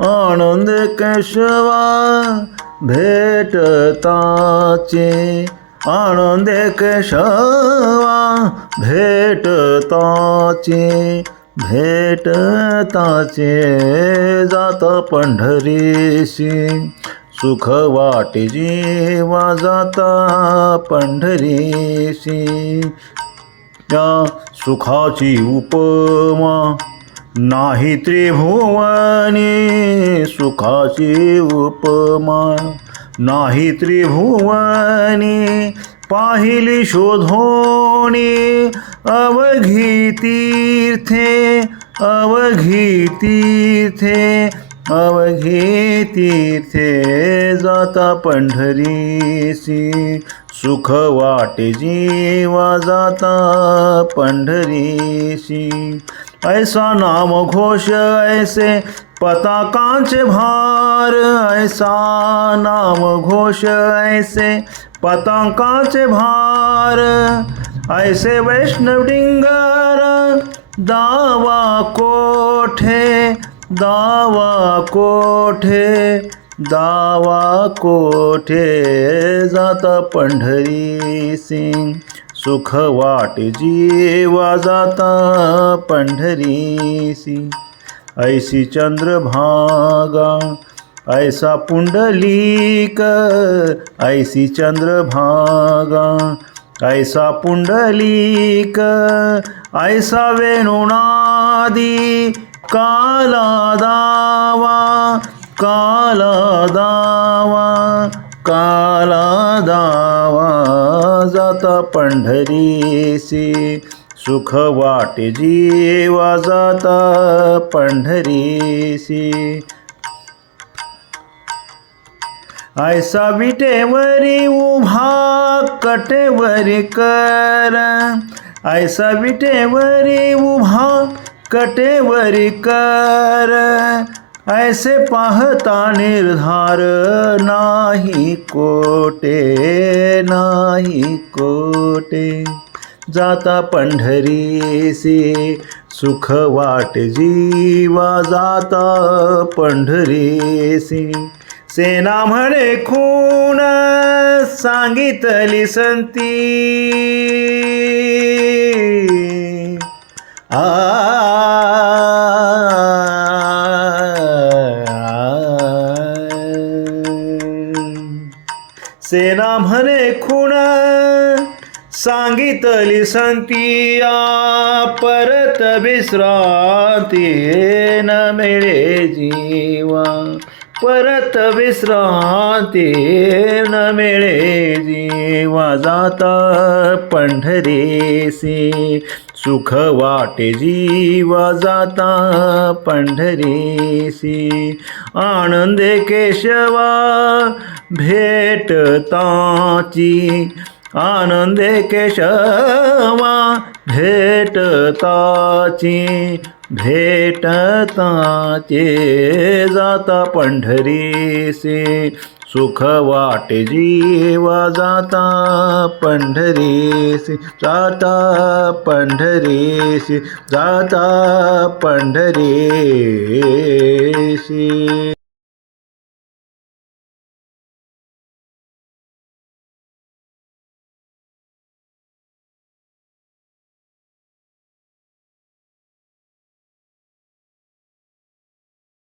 आनंद केशवा भेटताचे आनंद केशवा भेटताचे भेटताचे जात पंढरीशी. सुख वाटे जीवा जाता पंढरीशी. या सुखाची उपमा नाही त्रिभुवनी सुखाची उपमा. नाही त्रिभुवनी पाहिली शोधोणी अवघी तीर्थे अवघी तीर्थे अवघी तीर्थे जाता पंढरीसी सुख वाटे जीवा जाता पंढरीसी ऐसा नाम घोष, ऐसे पताकांचे भार। ऐसा नाम घोष, ऐसे पताकांचे भार। ऐसे वैष्णव डिंगर, दावा कोठे दावा कोठे दावा कोठे जाता पंढरी सिंग सुख वाटे जीवा जाता पंढरीसी. ऐसी चंद्रभागा ऐसा पुंडलीक ऐसी चंद्रभागा ऐसा पुंडलीक ऐसा वेणुनादी काला दावा काला दावा का जाता पंढरीसी सुख वाट जीवा जाता पंढरीसी ऐसा विटेवरी उभा कटेवरी कर. ऐसा विटेवरी उभा कटेवरी कर. ऐसे पाहता निर्धार नाही कोटे नाही कोटे. जाता पंढरीसी सुख वाट जीवा जाता पंढरीसी सेना म्हणे खून सांगितली संती. सेना म्हणे खुण सांगितली संतिया परत विश्रांती न मिळे जीवा. परत विश्रांती न मिळे जीवा जाता पंढरीसी. सुख वाटे जीवा जाता पंढरीसी. आनंदे केशवा भेटताची. आनंदे केशवा भेटताची. भेटताचे जाता पंढरीसे सुख वाटे जीवा जाता पंढरीसी जाता पंढरीसी जाता पंढरीसी